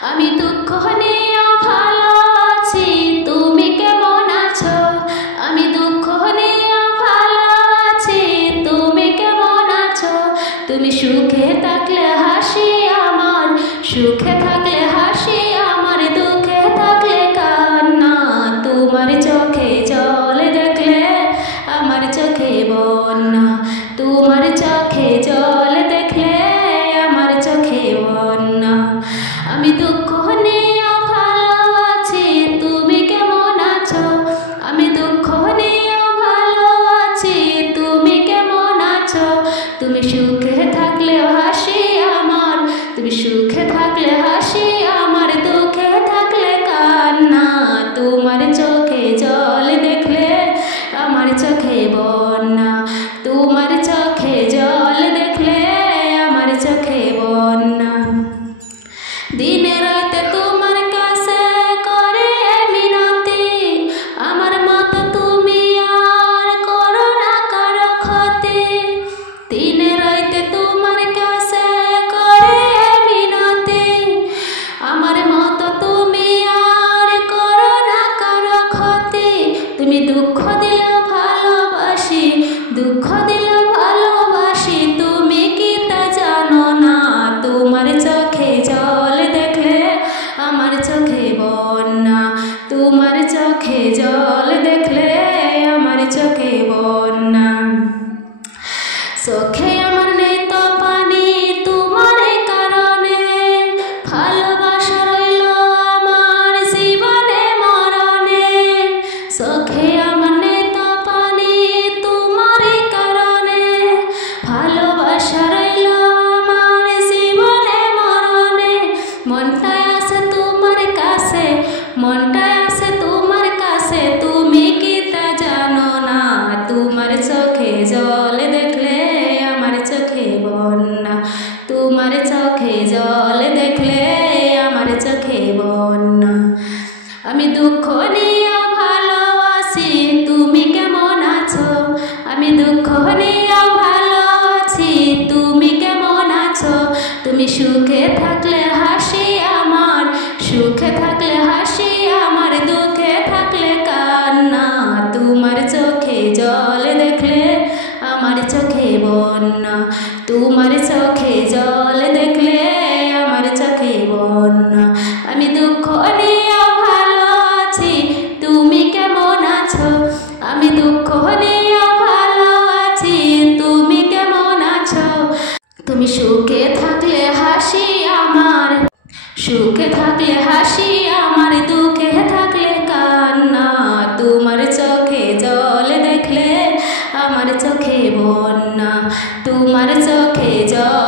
আমি দুঃখ নিয়েও ভালো আছি, তুমি কেমন আছো? আমি দুঃখ নিয়েও ভালো আছি, তুমি কেমন আছো? তুমি সুখে থাকলে হাসি আমার, সুখে থাকলে হাসি আমার, দুঃখে থাকলে কান্না। তোমার চোখে জল দেখলে আমার চোখে বন্যা, তোমার চোখে জল দেখলে আমার চোখে বন্যা। আমি দুঃখ নিয়েও ভালো আছি, তুমি কেমন আছো? আমি দুঃখ নিয়েও ভালো আছি, তুমি কেমন আছো? তুমি সুখে থাকলে হাসি আমার, তুমি সুখে থাকলে হাসি আমার, দুঃখে থাকলে কান্না। তোমার চোখে জল দেখলে আমার চোখে বন্যা, তোমার চোখে জল দেখলে আমার চোখে বন্যা। দিনে রাতে তোমার কাছে করে মিনতি, আমার মতো তুমি আর করো না কারো ক্ষতি। দিনে রাতে তোমার কাছে করে মিনতি, আমার মতো তুমি আর করো না কারো ক্ষতি। তুমি দুঃখ দিলেও ভালোবাসি, দুঃখ দিলেও ভালোবাসি, তুমি কি তা জানো না? তোমার চোখে জল দেখলে আমার চোখে বন্যা, তোমার চোখে জল দেখলে আমার চোখে বন্যা। চোখে আমার নেই তো পানি তোমার কারণে, ভালোবাসা রইল আমার জীবনে মরণে। চোখে আমার নেই তো পানি তোমার কারণে, ভালোবাসা রইল আমার জীবনে মরণে। মনটাই আছে তোমার কাছে, মনটাই আছে তোমার কাছে, তুমি কি তা জানো না? তোমার চোখে জল দেখলে আমার চোখে বন্যা, তোমার চোখে জল দেখলে আমার চোখে বন্যা। আমি দুঃখ নিয়েও ভালো আছি, তুমি কেমন আছো? আমি দুঃখ নিয়েও ভালো আছি, তুমি কেমন আছো? তুমি সুখে থাকলে হাসি আমার, সুখে থাকলে হাসি আমার, দুঃখে থাকলে কান্না। তোমার চোখে জল দেখলে আমার চোখে বন্যা, তোমার চোখে জল দেখলে আমার চোখে বন্যা। আমি দুঃখ নিয়েও ভালো আছি, তুমি কেমন আছো? আমি দুঃখ নিয়েও ভালো আছি, তুমি কেমন আছো? তুমি সুখে থাকলে হাসি আমার, সুখে থাকলে হাসি আমার, দুঃখে থাকলে কান্না। তোমার চোখে জল দেখলে আমার চোখে বন্যা, তোমার চোখে জল